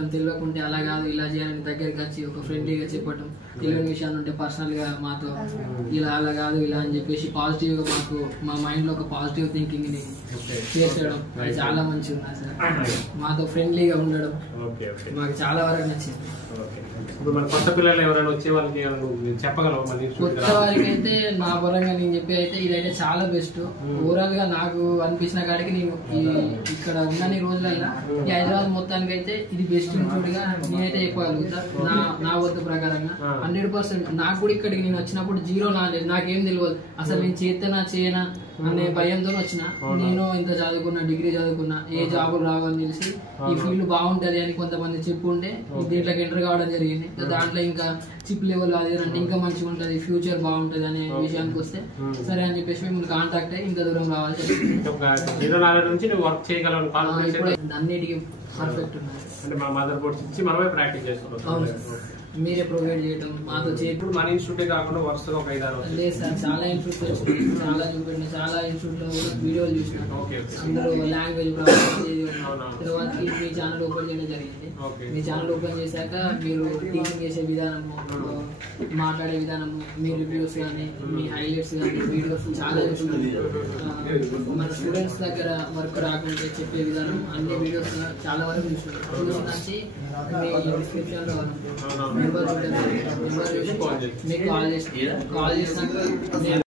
చేయటం, తెలియకుంటే అలా కాదు ఇలా చేయాలని దగ్గరికి వచ్చి ఒక ఫ్రెండ్లీగా చెప్పటం, తెలియని విషయాలు ఉంటే పర్సనల్గా మాతో ఇలా అలా కాదు ఇలా అని చెప్పేసి పాజిటివ్గా మాకు మా మైండ్లో ఒక పాజిటివ్ థింకింగ్ని చేసేయడం అది చాలా మంచిగా ఉన్నది సార్. మాతో ఫ్రెండ్లీగా ఉండడం మాకు చాలా వరకు నచ్చింది. ఇప్పుడు మన కొత్త పిల్లలు ఎవరైనా వచ్చే వాళ్ళకి చెప్పగలవు? కొత్త వారికి అయితే నా పరంగా నేను చెప్పి అయితే ఇదైతే చాలా బెస్ట్. ఓవరాల్ గా నాకు అనిపించిన కాడికి నేను ఇక్కడ ఉన్న రోజులైనా ఈ హైదరాబాద్ మొత్తానికి అయితే ఇది బెస్ట్ ఇన్స్టిట్యూట్ గా నేనైతే చెప్పగలుగుతా. నా వద్ద ప్రకారంగా 100%. నాకు కూడా ఇక్కడికి నేను వచ్చినప్పుడు జీరో నాలెడ్జ్, నాకేం తెలియదు అసలు నేను చేతనా చేయనా అనే భయంతో వచ్చిన. నేను ఇంత చదువుకున్నా, డిగ్రీ చదువుకున్నా, ఏ జాబులు రావాలని తెలిసి ఈ ఫీల్డ్ బాగుంటది అని కొంతమంది చెప్పుంటే దీంట్లోకి ఎంటర్ కావడం జరిగింది. దాంట్లో ఇంకా చిప్ లెవెల్ అది అంటే ఇంకా మంచిగా ఉంటది, ఫ్యూచర్ బాగుంటది అనే విషయానికి వస్తే సరే అని చెప్పేసి మేము కాంటాక్ట్ అయ్యి ఇంత దూరం రావాల్సి అన్నిటికీ పర్ఫెక్ట్ ఉన్నది. మీరే ప్రొవైడ్ చేయడం మాతో ఇప్పుడు మన ఇన్స్టిట్యూట్ కాకుండా వరుసగా ఒక 5-6 లేదు సార్. చాలా ఇన్స్టిట్యూట్ వచ్చినాయి, చాలా చూపెట్టిన, చాలా ఇన్స్టిట్యూట్ లో కూడా వీడియోలు చూసిన. అందరూ లాంగ్వేజ్ తర్వాత మీ ఛానల్ ఓపెన్ చేయడం జరిగింది. మీ ఛానల్ ఓపెన్ చేశాక మీరు టీచింగ్ చేసే విధానము, మాట్లాడే విధానము, మీ రివ్యూస్ కానీ, మీ హైలైట్స్ కానీ, వీడియోస్ చాలా చూసినాను. మన స్టూడెంట్స్ దగ్గర వర్క్ రాకుంటే చెప్పే విధానం అన్ని వీడియోస్ చాలా వరకు చూసినాను. చూసి మీ డిస్క్రిప్షన్ లో నెంబర్ ఉంటుంది, నెంబర్ చూసి మీకు కాల్ చేసినాక